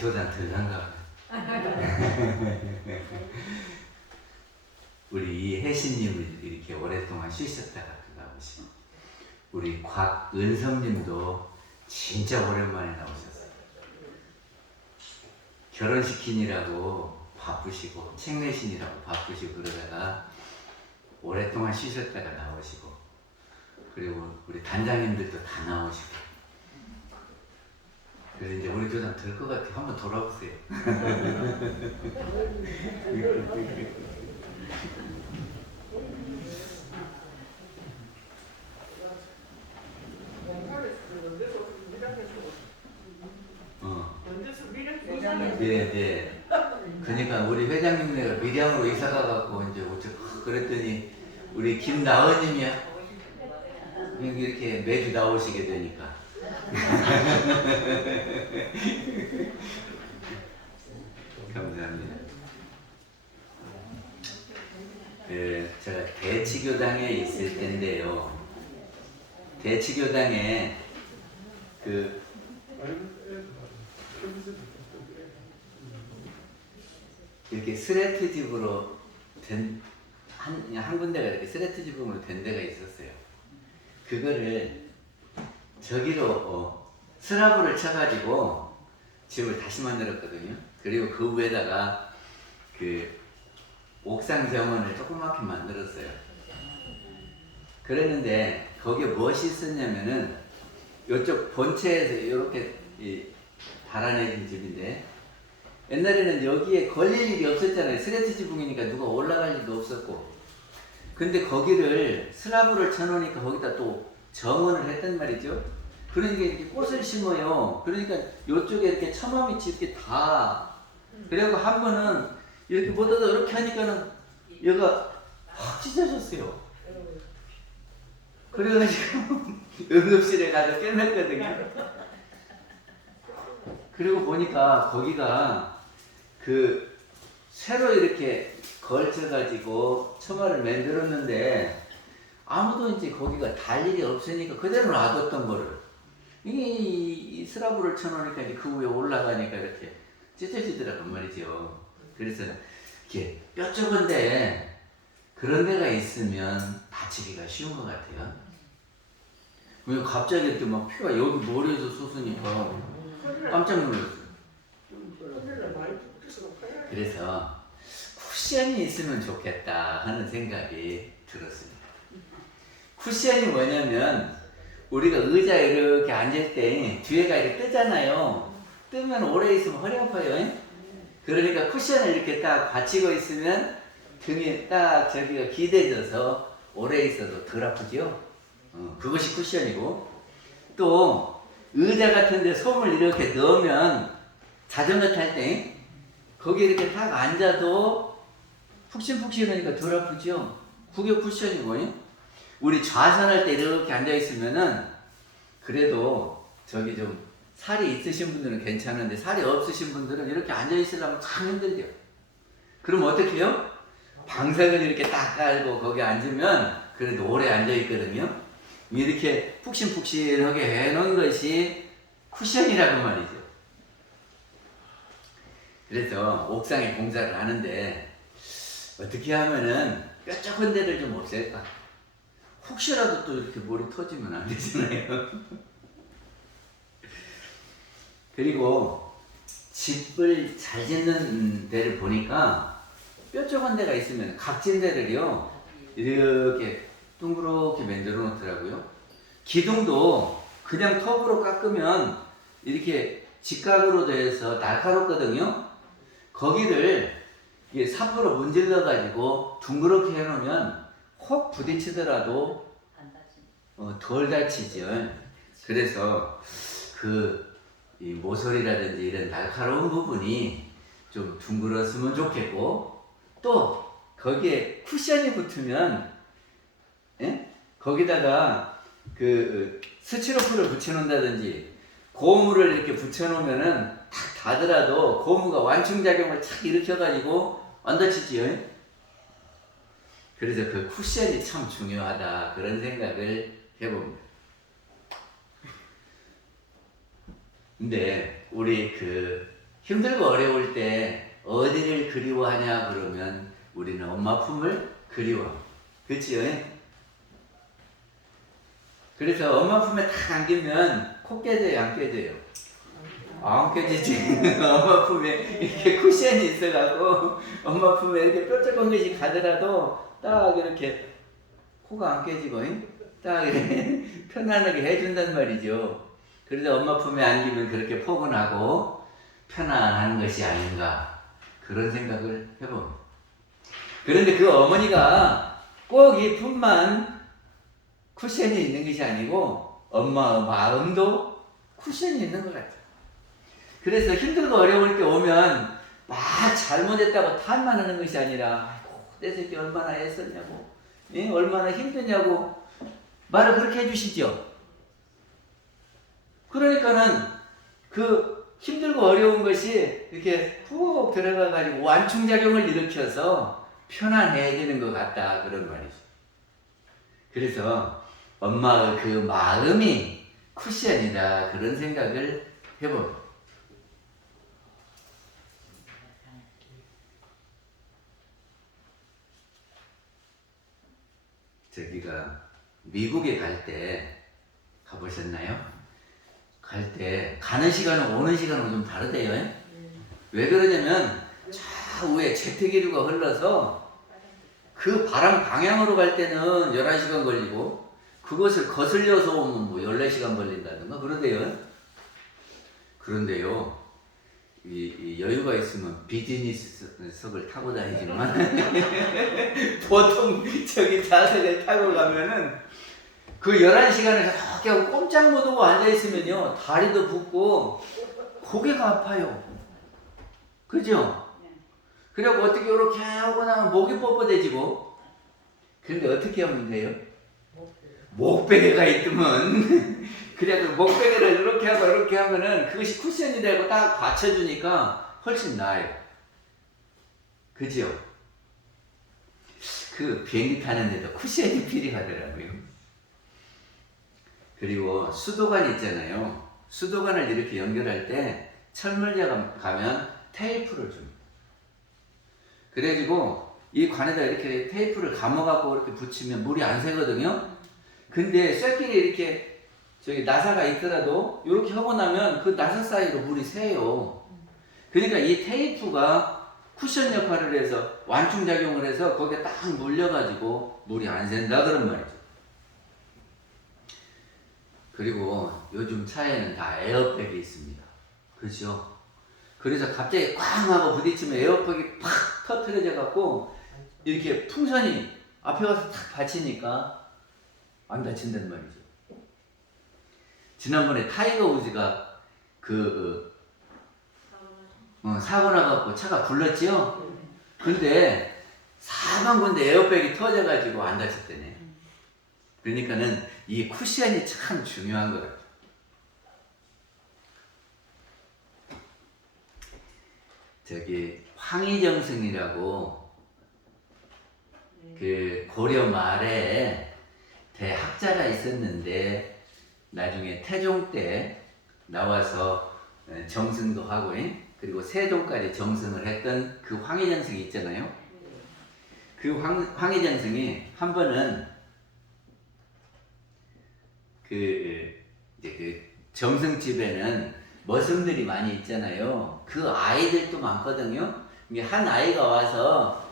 조장 들어간가 우리 혜신님을 이렇게 오랫동안 쉬셨다가 나오시고 우리 곽은성님도 진짜 오랜만에 나오셨어요. 결혼시키느라고 바쁘시고 책 내시느라고 바쁘시고 그러다가 오랫동안 쉬셨다가 나오시고 그리고 우리 단장님들도 다 나오시고 그래서 이제 우리 교장 될 것 같아요. 한번 돌아보세요. 네. 그러니까 우리 회장님네가 밀양으로 이사 가갖고 이제 그랬더니 우리 김나은님이 이렇게 매주 나오시게 되니까. 감사합니다. 제가 대치교당에 있을 때인데요. 대치교당에 이렇게 스레트 집으로 된 한 군데가 이렇게 스레트 집으로 된 데가 있었어요. 그거를 저기로 슬라브를 쳐가지고 집을 다시 만들었거든요. 그리고 그 위에다가 그 옥상 정원을 조그맣게 만들었어요. 그랬는데 거기에 무엇이 있었냐면은 이쪽 본체에서 이렇게 달아내진 집인데 옛날에는 여기에 걸릴 일이 없었잖아요. 스레트 지붕이니까 누가 올라갈 일도 없었고. 근데 거기를 슬라브를 쳐놓으니까 거기다 또 정원을 했단 말이죠. 그러니까 이렇게 꽃을 심어요. 그러니까 이쪽에 이렇게 처마밑이 이렇게 다. 그리고 한 번은 이렇게 못하다 이렇게 하니까는 얘가 확 찢어졌어요. 그래가지고 응급실에 가서 깨맸거든요. 그리고 보니까 거기가 새로 이렇게 걸쳐가지고 처마를 만들었는데 아무도 이제 거기가 달 일이 없으니까 그대로 놔뒀던 거를 이 슬라브를 쳐놓으니까 이제 그 위에 올라가니까 이렇게 찢어지더라고 말이죠. 그래서 이렇게 뾰족한데 그런 데가 있으면 다치기가 쉬운 것 같아요. 왜 갑자기 이렇게 막 피가 여기 머리에서 솟으니까 깜짝 놀랐어요. 그래서 쿠션이 있으면 좋겠다 하는 생각이 들었습니다. 쿠션이 뭐냐면 우리가 의자에 이렇게 앉을 때 뒤에가 이렇게 뜨잖아요. 뜨면 오래 있으면 허리 아파요. 그러니까 쿠션을 이렇게 딱 받치고 있으면 등에 딱 저기가 기대져서 오래 있어도 덜 아프죠. 그것이 쿠션이고 또 의자 같은 데 솜을 이렇게 넣으면 자전거 탈 때 거기 이렇게 딱 앉아도 푹신푹신하니까 덜 아프죠. 그게 쿠션이고 우리 좌선할 때 이렇게 앉아있으면은 그래도 저기 좀 살이 있으신 분들은 괜찮은데 살이 없으신 분들은 이렇게 앉아있으려면 참 힘들죠. 그럼 어떻게 해요? 방석을 이렇게 딱 깔고 거기 앉으면 그래도 오래 앉아있거든요. 이렇게 푹신푹신하게 해놓은 것이 쿠션이라고 말이죠. 그래서 옥상에 공사를 하는데 어떻게 하면은 뾰족한 데를 좀 없앨까? 혹시라도 또 이렇게 머리 터지면 안 되잖아요. 그리고 집을 잘 짓는 데를 보니까 뾰족한 데가 있으면 각진 데를요 이렇게 둥그렇게 만들어 놓더라고요. 기둥도 그냥 톱으로 깎으면 이렇게 직각으로 돼서 날카롭거든요. 거기를 이게 사포로 문질러 가지고 둥그렇게 해놓으면 혹 부딪히더라도 덜 다치죠. 그래서 이 모서리라든지 이런 날카로운 부분이 좀 둥그렀으면 좋겠고 또 거기에 쿠션이 붙으면 거기다가 스티로폼을 붙여놓는다든지 고무를 이렇게 붙여놓으면은 탁 닫으라도 고무가 완충작용을 착 일으켜가지고 안 다치지요. 그래서 그 쿠션이 참 중요하다 그런 생각을 해봅니다. 근데 우리 힘들고 어려울 때 어디를 그리워하냐 그러면 우리는 엄마 품을 그리워. 그치요? 그래서 엄마 품에 딱 안기면 코 깨져요, 안 깨져요? 안 깨지지. 엄마 품에 이렇게 쿠션이 있어갖고 엄마 품에 이렇게 뾰족한 것이 가더라도 딱 이렇게 코가 안 깨지고 딱 이렇게 편안하게 해준단 말이죠. 그래서 엄마 품에 안기면 그렇게 포근하고 편안한 것이 아닌가 그런 생각을 해봅니다. 그런데 그 어머니가 꼭 이 품만 쿠션이 있는 것이 아니고 엄마의 마음도 쿠션이 있는 것 같아요. 그래서 힘들고 어려울 때 오면 막 잘못했다고 탓만 하는 것이 아니라 내 새끼 얼마나 애썼냐고 얼마나 힘드냐고 말을 그렇게 해주시죠. 그러니까는 그 힘들고 어려운 것이 이렇게 푹 들어가가지고 완충작용을 일으켜서 편안해지는 것 같다 그런 말이죠. 그래서 엄마의 그 마음이 쿠션이다 그런 생각을 해봅니다. 저기가 미국에 갈 때 가보셨나요? 갈 때 가는 시간은 오는 시간은 좀 다르대요. 왜 그러냐면 저 위에 재택기류가 흘러서 그 바람 방향으로 갈 때는 11시간 걸리고 그것을 거슬려서 오면 뭐 14시간 걸린다든가 그러대요. 그런데요, 이 여유가 있으면 비즈니스석을 타고 다니지만 보통 저기 좌석을 타고 가면은 그 11시간을 저렇게 하고 꼼짝 못하고 앉아있으면요 다리도 붓고 고개가 아파요. 그죠? 그래갖고 어떻게 이렇게 하고 나면 목이 뻣뻣해지고 그런데 어떻게 하면 돼요? 목베개가 있으면 그래도 목베개를 이렇게 하고 이렇게 하면은 그것이 쿠션이 되고 딱 받쳐주니까 훨씬 나아요. 그죠? 그 비행기 타는데도 쿠션이 필요하더라고요. 그리고 수도관 있잖아요. 수도관을 이렇게 연결할 때 철물점 가면 테이프를 줍니다. 그래가지고 이 관에다 이렇게 테이프를 감아갖고 이렇게 붙이면 물이 안 새거든요. 근데 쇳길에 이렇게 저기 나사가 있더라도 이렇게 하고 나면 그 나사 사이로 물이 새요. 그러니까 이 테이프가 쿠션 역할을 해서 완충작용을 해서 거기에 딱 물려가지고 물이 안 샌다 그런 말이죠. 그리고 요즘 차에는 다 에어백이 있습니다. 그렇죠? 그래서 갑자기 꽝 하고 부딪히면 에어백이 팍 터트려져 갖고 이렇게 풍선이 앞에 가서 탁 받치니까 안 다친단 말이죠. 지난번에 타이거 우즈가 사고 나갖고 차가 굴렀지요? 근데 사방 군데 에어백이 터져가지고 안 다쳤대네. 그러니까는 이 쿠션이 참 중요한 것 같아요. 저기 황희정승이라고 그 고려 말에 대학자가 있었는데 나중에 태종 때 나와서 정승도 하고 그리고 세종까지 정승을 했던 그 황희정승이 있잖아요. 그 황희정승이 한 번은 이제 그 정승집에는 머슴들이 많이 있잖아요. 그 아이들도 많거든요. 이게 한 아이가 와서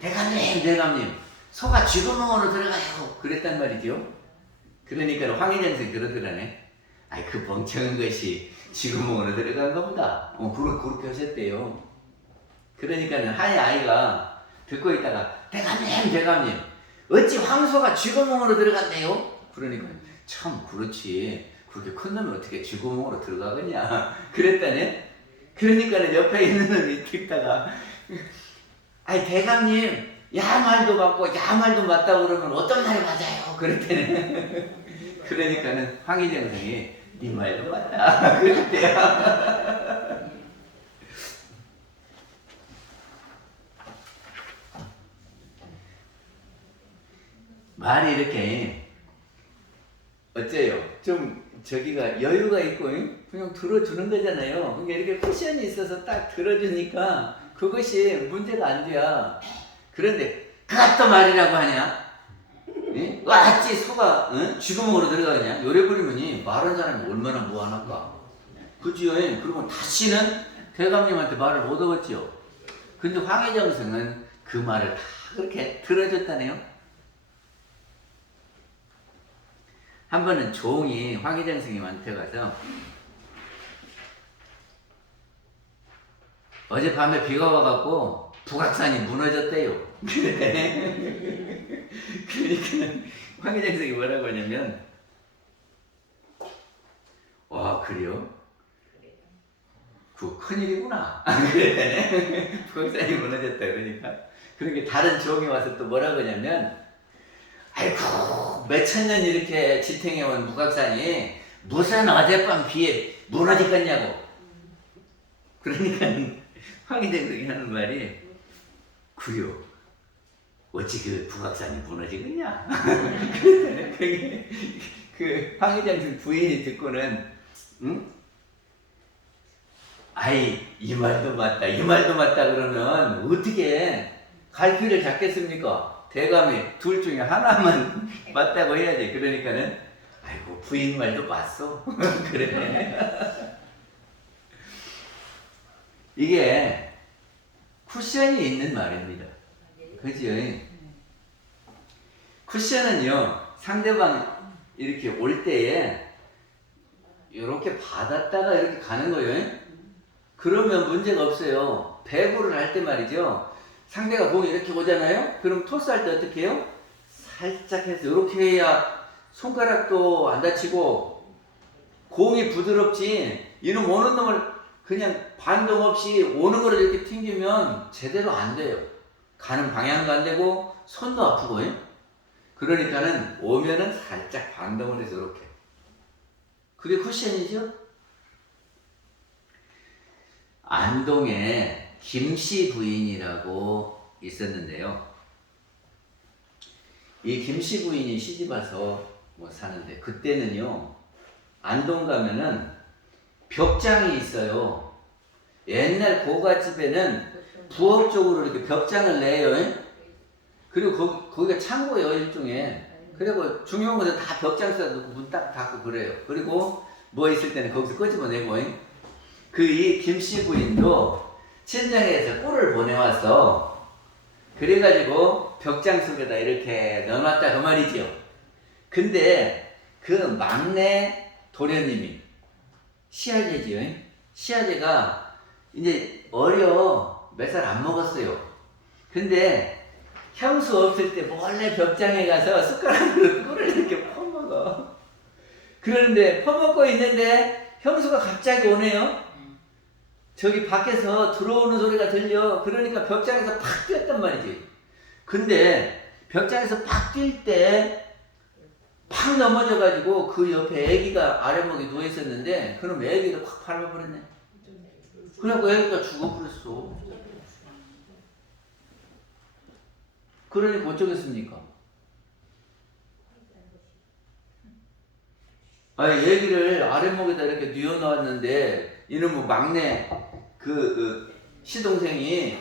대감님 소가 쥐구멍으로 들어가요 그랬단 말이죠. 그러니까 황희정승이 그러더라네. 아이 그 멍청한 것이 쥐구멍으로 들어간 것보다 그렇게 하셨대요. 그러니까는 한 아이가 듣고 있다가 대감님 어찌 황소가 쥐구멍으로 들어갔네요. 그러니까 참 그렇지 그렇게 큰 놈이 어떻게 쥐구멍으로 들어가겠냐 그랬다네. 그러니까는 옆에 있는 놈이 듣다가 아이 대감님 야말도 맞고 야말도 맞다고 그러면 어떤 말이 맞아요 그랬다네. 그러니까는 황희정승이 네 말도 맞다 그랬대요. 말이 이렇게 어째요? 좀 저기가 여유가 있고 그냥 들어주는 거잖아요. 그러니까 이렇게 쿠션이 있어서 딱 들어주니까 그것이 문제가 안 돼야. 그런데 그것도 말이라고 하냐? 예? 왔지 소가 쥐구멍으로 들어가냐? 노래 부르면 말하는 사람이 얼마나 무한할까? 그지요? 그리고 다시는 대감님한테 말을 못 얻었지요. 근데 황해정승은 그 말을 다 그렇게 들어줬다네요. 한 번은 종이 황해정승님한테 가서 어젯밤에 비가 와갖고 북악산이 무너졌대요. 그러니까 황해정승이 뭐라고 하냐면, 와 그래요? 그 큰일이구나. 그랬더니 북악산이 무너졌다 그러니까 다른 종이 와서 또 뭐라고 하냐면, 아이고 몇천 년 이렇게 지탱해온 북악산이 무슨 어젯밤 비에 무너지겠냐고. 그러니까 황해정승이 하는 말이, 그려 어찌 그 북악산이 무너지겠냐. 그게 그 황해정승 부인이 듣고는 아이 이 말도 맞다 이 말도 맞다 그러면 어떻게 갈피를 잡겠습니까? 대감이 둘 중에 하나만 맞다고 해야지. 그러니까는 아이고 부인 말도 맞소. 그래. 이게 쿠션이 있는 말입니다. 그죠? 쿠션은요 상대방 이렇게 올 때에 이렇게 받았다가 이렇게 가는 거예요. 그러면 문제가 없어요. 배구를 할 때 말이죠. 상대가 공이 이렇게 오잖아요? 그럼 토스할 때 어떻게 해요? 살짝 해서 이렇게 해야 손가락도 안 다치고 공이 부드럽지, 이놈 오는 놈을 그냥 반동 없이 오는 거를 이렇게 튕기면 제대로 안 돼요. 가는 방향도 안 되고 손도 아프고. 그러니까는 오면은 살짝 반동을 해서 이렇게. 그게 쿠션이죠? 안동에 김씨 부인이라고 있었는데요. 이 김씨 부인이 시집와서 사는데, 그때는요 안동 가면은 벽장이 있어요. 옛날 고갓집에는 부엌 쪽으로 이렇게 벽장을 내요. 그리고 거기가 창고예요 일종의. 그리고 중요한 것은 다 벽장 써서 문 딱 닫고 그래요. 그리고 뭐 있을 때는 거기서 끄집어내고. 그 이 김씨 부인도 친정에서 꿀을 보내와서 그래가지고 벽장 속에다 이렇게 넣어놨다 그 말이죠. 근데 그 막내 도련님이 시아제지요. 시아제가 이제 어려 몇 살 안 먹었어요. 근데 형수 없을 때 몰래 벽장에 가서 숟가락으로 꿀을 이렇게 퍼먹어. 그러는데 퍼먹고 있는데 형수가 갑자기 오네요. 저기 밖에서 들어오는 소리가 들려. 그러니까 벽장에서 팍 뛰었단 말이지. 근데 벽장에서 팍 뛸 때 팍 넘어져가지고 그 옆에 애기가 아랫목에 누워있었는데, 그럼 애기가 확 밟아버렸네. 그래갖고 애기가 죽어버렸어. 그러니까 어쩌겠습니까? 아니 애기를 아랫목에다 이렇게 뉘어놓았는데 이놈의 막내 그 시동생이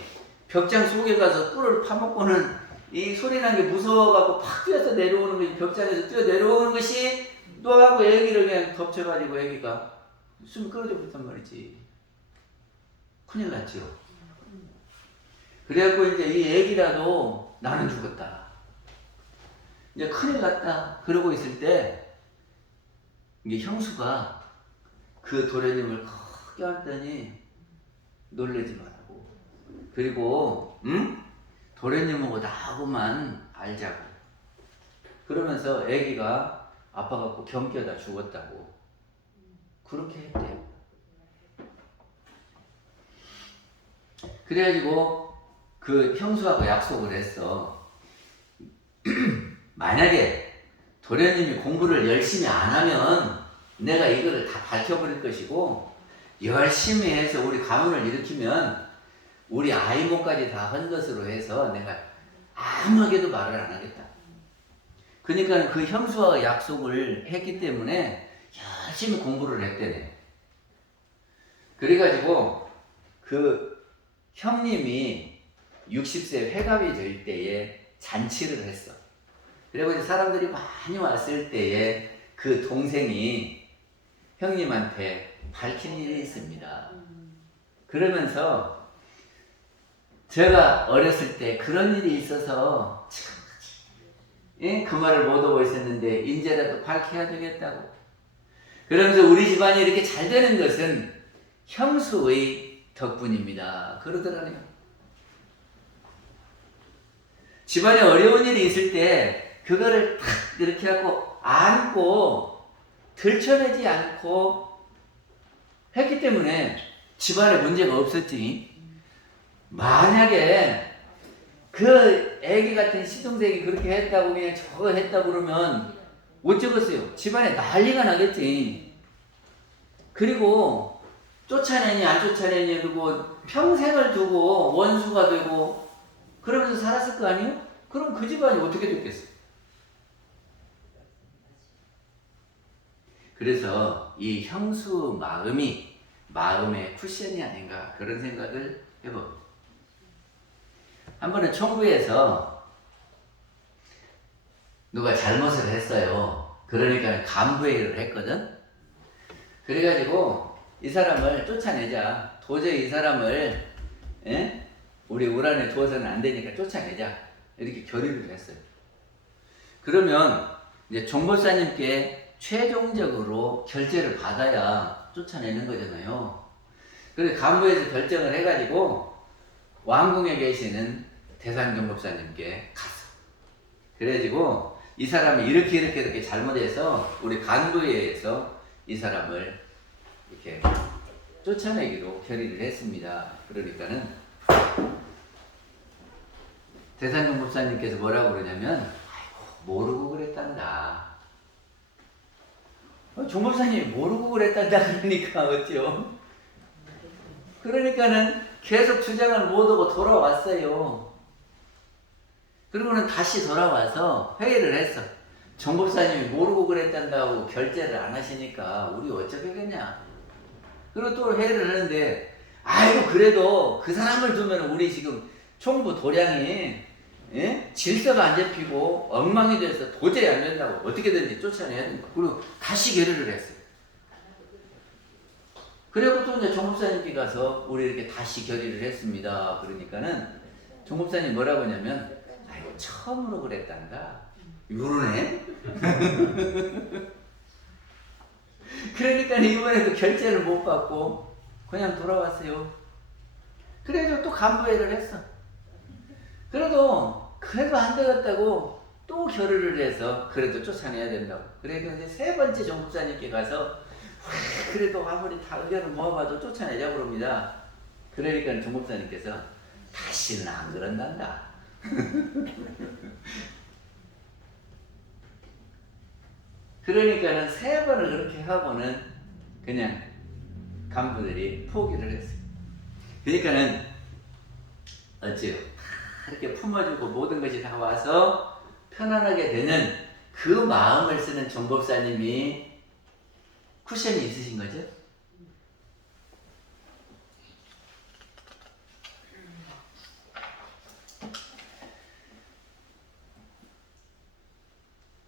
벽장 속에 가서 꿀을 파먹고는 이 소리 난 게 무서워갖고 팍 뛰어서 내려오는 것이, 벽장에서 뛰어 내려오는 것이 또하고 애기를 그냥 덮쳐가지고 애기가 숨이 끊어져 버렸단 말이지. 큰일 났죠. 그래갖고 이제 이 애기라도 나는 죽었다, 이제 큰일 났다 그러고 있을 때 이게 형수가 그 도련님을 크게 앉더니 놀래지 말라고. 그리고 도련님하고 나하고만 알자고. 그러면서 애기가 아파갖고 경기하다 죽었다고 그렇게 했대요. 그래가지고 그 형수하고 약속을 했어. 만약에 도련님이 공부를 열심히 안 하면 내가 이거를 다 밝혀버릴 것이고, 열심히 해서 우리 가문을 일으키면 우리 아이모까지 다 한 것으로 해서 내가 아무에게도 말을 안 하겠다. 그러니까 그 형수와 약속을 했기 때문에 열심히 공부를 했대네. 그래가지고 그 형님이 60세 회갑이 될 때에 잔치를 했어. 그리고 이제 사람들이 많이 왔을 때에 그 동생이 형님한테 밝힌 일이 있습니다. 그러면서 제가 어렸을 때 그런 일이 있어서 참, 예? 그 말을 못 하고 있었는데 이제라도 밝혀야 되겠다고. 그러면서 우리 집안이 이렇게 잘 되는 것은 형수의 덕분입니다. 그러더라고요. 집안에 어려운 일이 있을 때 그거를 탁 이렇게 하고 안고 들춰내지 않고 했기 때문에 집안에 문제가 없었지. 만약에 그 애기 같은 시동생이 그렇게 했다고 그냥 저거 했다 그러면 어쩌겠어요? 집안에 난리가 나겠지. 그리고 쫓아내니 안 쫓아내니 그리고 평생을 두고 원수가 되고 그러면서 살았을 거 아니에요? 그럼 그 집안이 어떻게 됐겠어요? 그래서 이 형수 마음이 마음의 쿠션이 아닌가 그런 생각을 해봅니다. 한 번은 총부에서 누가 잘못을 했어요. 그러니까 간부회의를 했거든. 그래가지고 이 사람을 쫓아내자. 도저히 이 사람을 우리 우란에 두어서는 안 되니까 쫓아내자. 이렇게 결의를 했어요. 그러면 이제 종법사님께 최종적으로 결재를 받아야 쫓아내는 거잖아요. 그래서 간부에서 결정을 해가지고 왕궁에 계시는 대산종법사님께 갔어. 그래가지고 이 사람이 이렇게 잘못해서 우리 간부회에서 이 사람을 이렇게 쫓아내기로 결의를 했습니다. 그러니까는 대산종법사님께서 뭐라고 그러냐면 아이고 모르고 그랬단다. 종법사님이 모르고 그랬단다 그러니까 어때요? 그러니까는 계속 주장을 못하고 돌아왔어요. 그리고는 다시 돌아와서 회의를 했어. 종법사님이 모르고 그랬단다고 결재를 안 하시니까 우리 어쩌겠냐. 그리고 또 회의를 하는데 아이고 그래도 그 사람을 두면 우리 지금 총부 도량이 질서가 안 잡히고 엉망이 돼서 도저히 안 된다고 어떻게든지 쫓아내야 된다. 그리고 다시 결의를 했어요. 그리고 또 이제 종법사님께 가서 우리 이렇게 다시 결의를 했습니다. 그러니까는 종법사님 뭐라고 하냐면 아이고 처음으로 그랬단다. 요러네. 그러니까 이번에도 결재를 못 받고 그냥 돌아왔어요. 그래도 또 간부회를 했어. 그래도 안 되겠다고 또 결의를 해서 그래도 쫓아내야 된다고. 그래도 이제 세 번째 종법사님께 가서 그래도 아무리 다 의견을 모아봐도 쫓아내자고 그럽니다. 그러니까 종법사님께서 다시는 안 그런단다. 그러니까는 세 번을 그렇게 하고는 그냥 간부들이 포기를 했어요. 그러니까는 어째요? 이렇게 품어주고 모든 것이 다 와서 편안하게 되는 그 마음을 쓰는 종법사님이 쿠션이 있으신 거죠?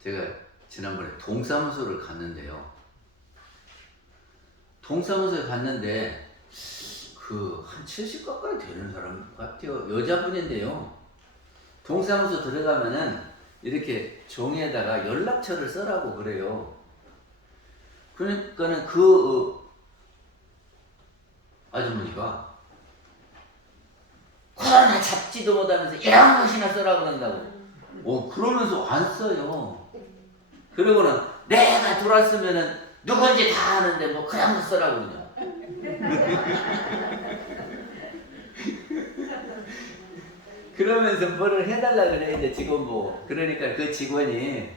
제가 지난번에 동사무소를 갔는데요. 동사무소에 갔는데 한 70 가까이 되는 사람 같아요. 여자분인데요. 동사무소 들어가면은 이렇게 종이에다가 연락처를 써라고 그래요. 그러니까는 아주머니가 코로나 잡지도 못하면서 이런 것이나 써라 그런다고. 그러면서 안 써요. 그러고는 내가 들어왔으면은 누군지 다 아는데 뭐 그냥 써라고 그러냐. 그러면서 뭐를 해달라 그래 이제 직원보. 그러니까 그 직원이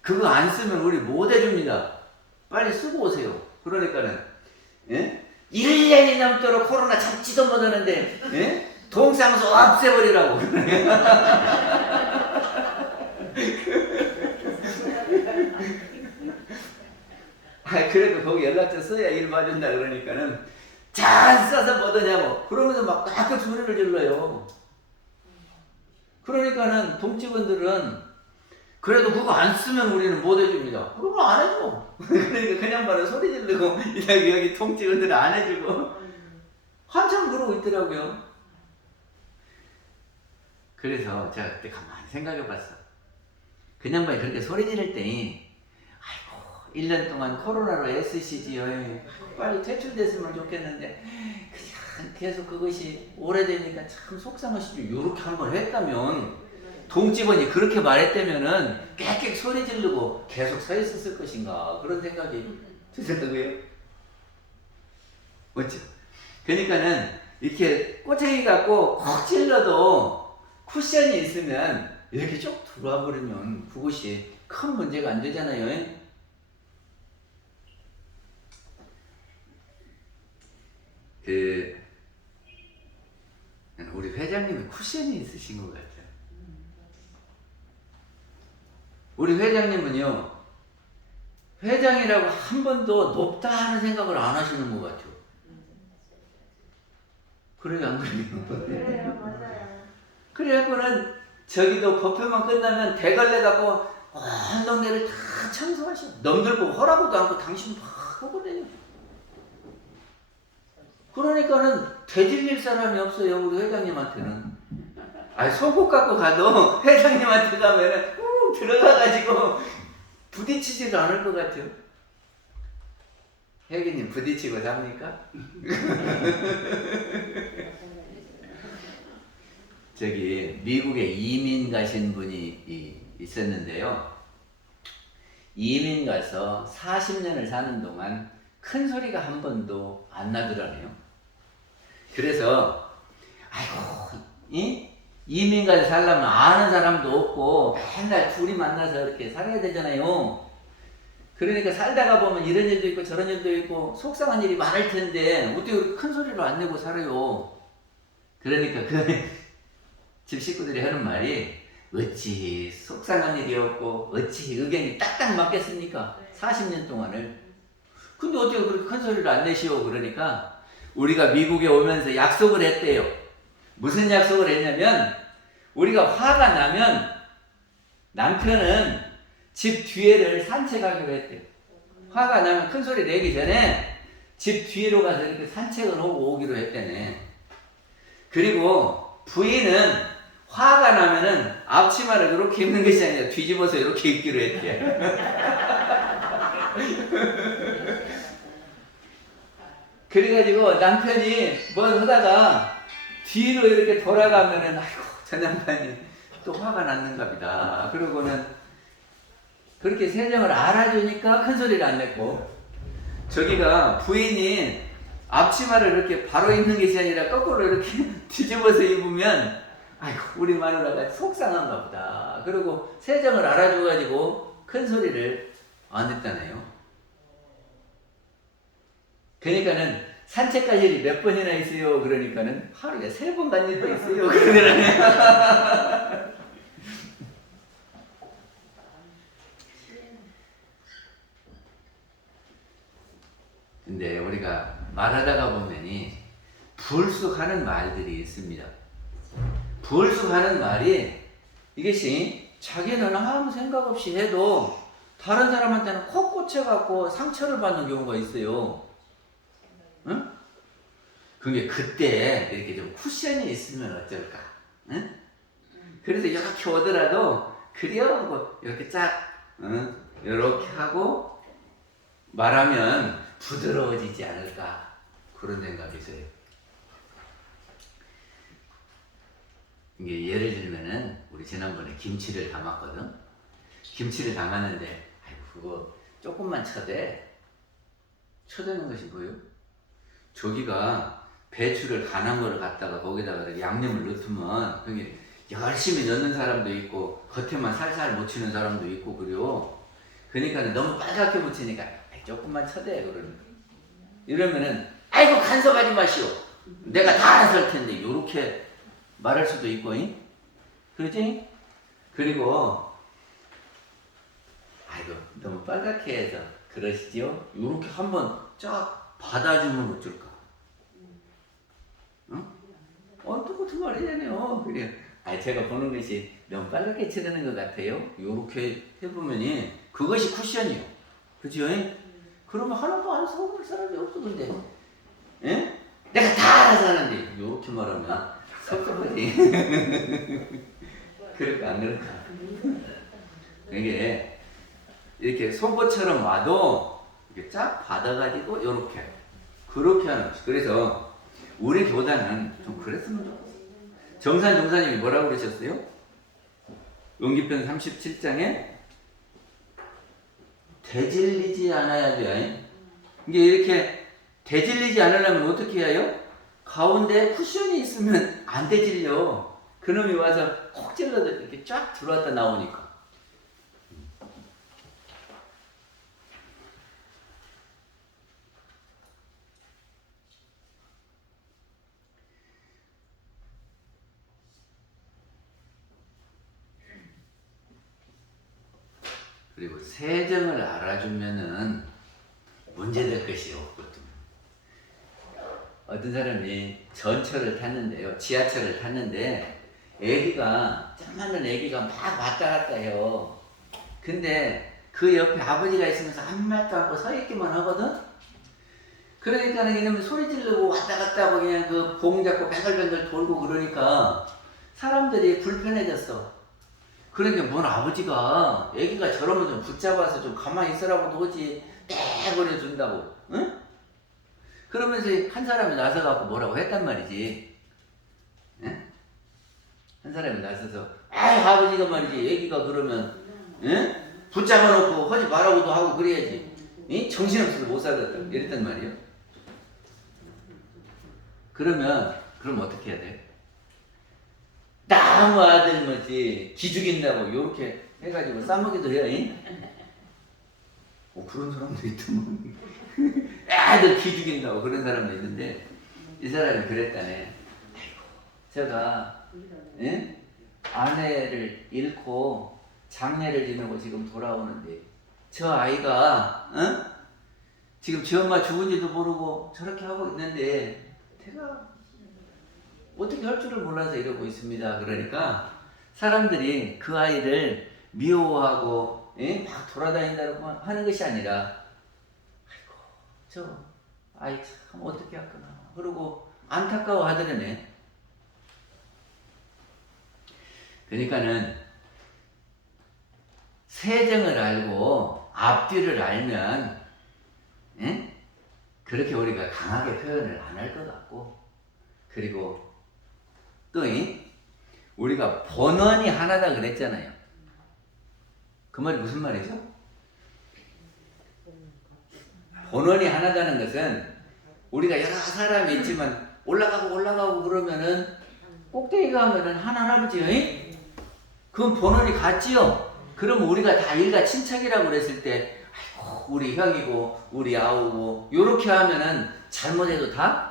그거 안 쓰면 우리 못 해줍니다. 빨리 쓰고 오세요. 그러니까는 1년이 넘도록 코로나 잡지도 못하는데 동사무소 없애버리라고. 그래도 거기 연락처 써야 일 봐준다 그러니까는 잘 써서 뭐더냐고 그러면서 막 가끔 소리를 질러요. 그러니까는 동직원들은 그래도 그거 안 쓰면 우리는 못 해줍니다. 그러면 안 해줘. 그러니까 그냥 바로 소리 지르고 여기 동직원들은 안 해주고 한참 그러고 있더라고요. 그래서 제가 그때 가만히 생각해봤어. 그 양반이 그렇게 소리 지를 때니 아이고 1년 동안 코로나로 애쓰시지요. 빨리 퇴출됐으면 좋겠는데 그냥 계속 그것이 오래되니까 참 속상하시죠. 이렇게 한번 했다면 동직원이 그렇게 말했다면은 깨끗 소리 지르고 계속 서 있었을 것인가 그런 생각이 드셨다고요? 맞죠? 그러니까는 이렇게 꼬챙이 갖고 콕 찔러도 쿠션이 있으면 이렇게 쭉 들어와 버리면 그것이 큰 문제가 안 되잖아요. 우리 회장님이 쿠션이 있으신 것 같아요. 우리 회장님은요, 회장이라고 한 번도 높다 하는 생각을 안 하시는 것 같아요. 그래요, 안 그래요? 그래요, 맞아요. 그래갖고는 저기도 법회만 끝나면 대걸레 갖고 온 동네를 다 청소하셔. 남들 보고 허라고도 않고 당신 막 하거든요. 그러니까는 되질릴 사람이 없어요, 우리 회장님한테는. 아니, 속옷 갖고 가도 회장님한테 가면은 꾹 들어가가지고 부딪히지도 않을 것 같아요. 혜기님 부딪히고 삽니까? 저기 미국에 이민 가신 분이 있었는데요. 이민 가서 40년을 사는 동안 큰 소리가 한 번도 안 나더라네요. 그래서 아이고 이민 가서 살려면 아는 사람도 없고 맨날 둘이 만나서 이렇게 살아야 되잖아요. 그러니까 살다가 보면 이런 일도 있고 저런 일도 있고 속상한 일이 많을 텐데 어떻게 그렇게 큰 소리를 안 내고 살아요. 그러니까 집 식구들이 하는 말이 어찌 속상한 일이 없고 어찌 의견이 딱딱 맞겠습니까? 40년 동안을. 근데 어떻게 그렇게 큰 소리를 안 내시오? 그러니까 우리가 미국에 오면서 약속을 했대요. 무슨 약속을 했냐면 우리가 화가 나면 남편은 집 뒤에를 산책하기로 했대요. 화가 나면 큰 소리 내기 전에 집 뒤로 가서 이렇게 산책을 하고 오기로 했대네. 그리고 부인은 화가 나면은 앞치마를 이렇게 입는 것이 아니라 뒤집어서 이렇게 입기로 했대요. 그래가지고 남편이 뭘 하다가 뒤로 이렇게 돌아가면은 아이고 저 양반이 또 화가 났는가 보다. 그러고는 그렇게 세정을 알아주니까 큰 소리를 안 냈고, 저기가 부인이 앞치마를 이렇게 바로 입는 것이 아니라 거꾸로 이렇게 뒤집어서 입으면 아이고 우리 마누라가 속상한가 보다. 그리고 세정을 알아줘가지고 큰 소리를 안 냈다네요. 그러니까는 산책 갈 일이 몇 번이나 있어요. 그러니까는 하루에 3번 간 일도 있어요. 그러더라고요. 근데 우리가 말하다가 보면이 불쑥하는 말들이 있습니다. 불쑥하는 말이 이것이 자기는 아무 생각 없이 해도 다른 사람한테는 콕 꽂혀갖고 상처를 받는 경우가 있어요. 응? 그게 그때 이렇게 좀 쿠션이 있으면 어쩔까? 응? 그래서 이렇게 오더라도 그려 이렇게 쫙 응? 이렇게 하고 말하면 부드러워지지 않을까 그런 생각이 있어요. 이게 예를 들면은 우리 지난번에 김치를 담았거든. 김치를 담았는데 아이고 그거 조금만 쳐대. 쳐대는 것이 뭐예요? 저기가 배추를 간한 거를 갖다가 거기다가 이렇게 양념을 넣으면 그게 열심히 넣는 사람도 있고 겉에만 살살 묻히는 사람도 있고 그래요. 그러니까 너무 빨갛게 묻히니까 조금만 쳐대 그러는. 이러면은 아이고 간섭하지 마시오. 내가 다 알아서 할 텐데 요렇게 말할 수도 있고, 그러지? 그리고 아이고 너무 빨갛게 해서 그러시죠? 이렇게 한번 쫙 받아주면 어쩔까? 똑같은 말이잖아요. 그래. 제가 보는 것이 너무 빨갛게 칠하는 것 같아요. 요렇게 해보면이 그것이 쿠션이요. 그죠? 그러면 하나도 안 속을 사람이 없어, 근데. 예? 내가 다 알아서 하는데, 요렇게 말하면 섭섭하지. 그럴까, 안 그럴까? 이게, 이렇게 속옷처럼 와도, 이렇게 쫙 받아가지고, 요렇게. 그렇게 하는 거지. 그래서, 우리 교단은 좀 그랬으면 좋겠어. 정산 종사님이 뭐라고 그러셨어요? 용기편 37장에 대질리지 않아야 돼. 이게 이렇게 대질리지 않으려면 어떻게 해요? 가운데 쿠션이 있으면 안 대질려. 그놈이 와서 콕 찔러도 이렇게 쫙 들어왔다 나오니까. 그리고 세정을 알아주면은 문제될 것이 없거든. 어떤 사람이 전철을 탔는데요, 지하철을 탔는데 애기가, 조그마한 애기가 막 왔다 갔다 해요. 근데 그 옆에 아버지가 있으면서 아무 말도 않고 서 있기만 하거든. 그러니까 이놈이 소리 지르고 왔다 갔다 하고 그냥 그 봉 잡고 뱅글뱅글 돌고 그러니까 사람들이 불편해졌어. 그러니까 뭔 아버지가 애기가 저러면 좀 붙잡아서 좀 가만히 있으라고도 하지 떼거려 준다고, 응? 그러면서 한 사람이 나서갖고 뭐라고 했단 말이지. 응? 한 사람이 나서서 아버지가 말이지 애기가 그러면, 응? 붙잡아 놓고 하지 말라고도 하고 그래야지, 응? 정신없어서 못 살았다 이랬단 말이에요. 그럼 어떻게 해야 돼? 나무 아들 뭐지 기죽인다고 요렇게 해가지고 싸먹기도 해요. 잉? 그런 사람도 있더만. 너 기죽인다고 그런 사람도 있는데 이 사람이 그랬다네. 제가 아내를 잃고 장례를 지내고 지금 돌아오는데 저 아이가 지금 지 엄마 죽은지도 모르고 저렇게 하고 있는데 제가 어떻게 할 줄을 몰라서 이러고 있습니다. 그러니까 사람들이 그 아이를 미워하고 막 돌아다닌다고 하는 것이 아니라 아이고 저 아이 참 어떻게 할까나 그러고 안타까워 하더라네. 그러니까는 세정을 알고 앞뒤를 알면 그렇게 우리가 강하게 표현을 안 할 것 같고, 그리고 또 우리가 본원이 하나다 그랬잖아요. 그 말이 무슨 말이죠? 본원이 하나다는 것은 우리가 여러 사람이 있지만 올라가고 그러면은 꼭대기 가면은 한 할아버지, 그건 본원이 같지요. 그럼 우리가 다 일가친척이라고 그랬을 때 아이고 우리 형이고 우리 아우고 요렇게 하면은 잘못해도 다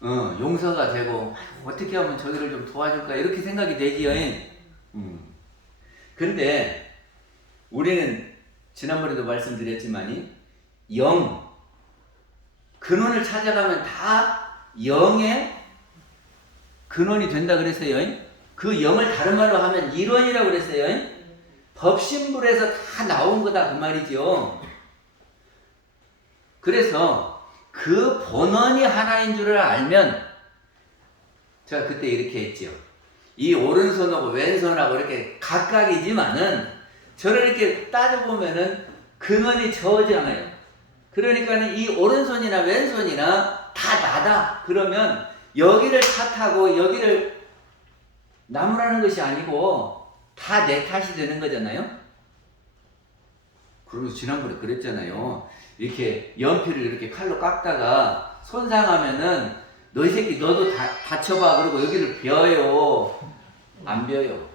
용서가 되고 어떻게 하면 저기를 좀 도와줄까 이렇게 생각이 되지요. 근데 우리는 지난번에도 말씀드렸지만 근원을 찾아가면 다 영의 근원이 된다 그랬어요. 그 영을 다른 말로 하면 일원이라고 그랬어요. 법신불에서 다 나온 거다 그 말이죠. 그래서 그 본원이 하나인 줄을 알면, 제가 그때 이렇게 했죠. 이 오른손하고 왼손하고 이렇게 각각이지만은 저를 이렇게 따져보면은 근원이 저잖아요. 그러니까 이 오른손이나 왼손이나 다 나다. 그러면 여기를 탓하고 여기를 나무라는 것이 아니고 다 내 탓이 되는 거잖아요. 그리고 지난번에 그랬잖아요. 이렇게 연필을 이렇게 칼로 깎다가 손상하면은 너 이 새끼 너도 다쳐봐 그러고 여기를 벼요. 안 벼요.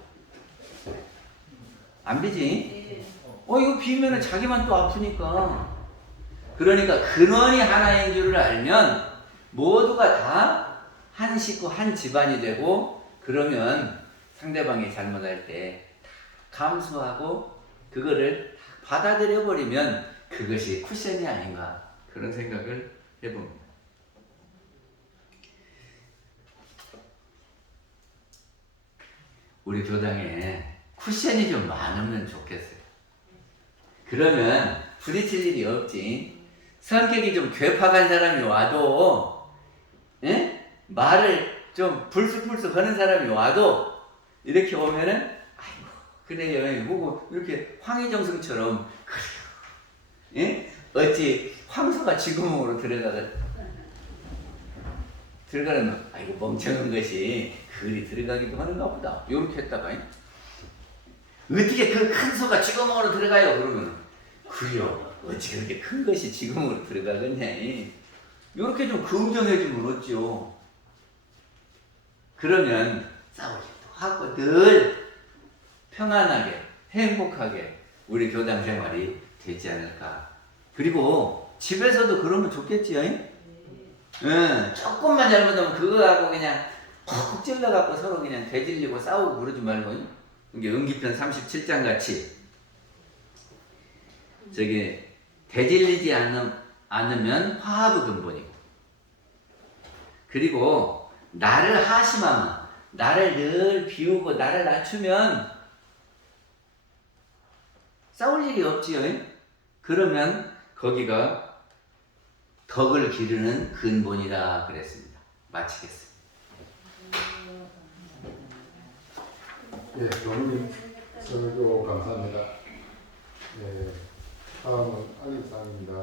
안 비지? 이거 비면은 자기만 또 아프니까. 그러니까 근원이 하나인 줄을 알면 모두가 다 한 식구 한 집안이 되고, 그러면 상대방이 잘못할 때 감수하고 그거를 받아들여 버리면 그것이 쿠션이 아닌가 그런 생각을 해봅니다. 우리 교당에 쿠션이 좀 많으면 좋겠어요. 그러면 부딪힐 일이 없지. 성격이 좀 괴팍한 사람이 와도 말을 좀 불쑥불쑥 하는 사람이 와도 이렇게 오면은 아이고 그래요 보고 이렇게 황희정승처럼 그래요. 어찌 황소가 쥐구멍으로 들어가는 아이고 멍청한 것이 그리 들어가기도 하는가 보다. 요렇게 했다가 어떻게 그 큰 소가 쥐구멍으로 들어가요? 그러면 그래요. 어찌 그렇게 큰 것이 쥐구멍으로 들어가겠냐. 요렇게 좀 긍정해주면 어찌요. 그러면 싸우기도 하고 늘 평안하게 행복하게 우리 교당 생활이 되지 않을까. 그리고 집에서도 그러면 좋겠지요. 조금만 잘못하면 그거하고 그냥 콕 찔러갖고 서로 그냥 대질리고 싸우고 그러지 말고 이게 은기편 37장 같이 저기 대질리지 않으면 화합의 근본이고, 그리고 나를 하심하면 나를 늘 비우고 나를 낮추면 싸울 일이 없지요. 그러면 거기가 덕을 기르는 근본이라 그랬습니다. 마치겠습니다. 예, 교수님 설교 감사합니다. 예, 다음은 안일상입니다.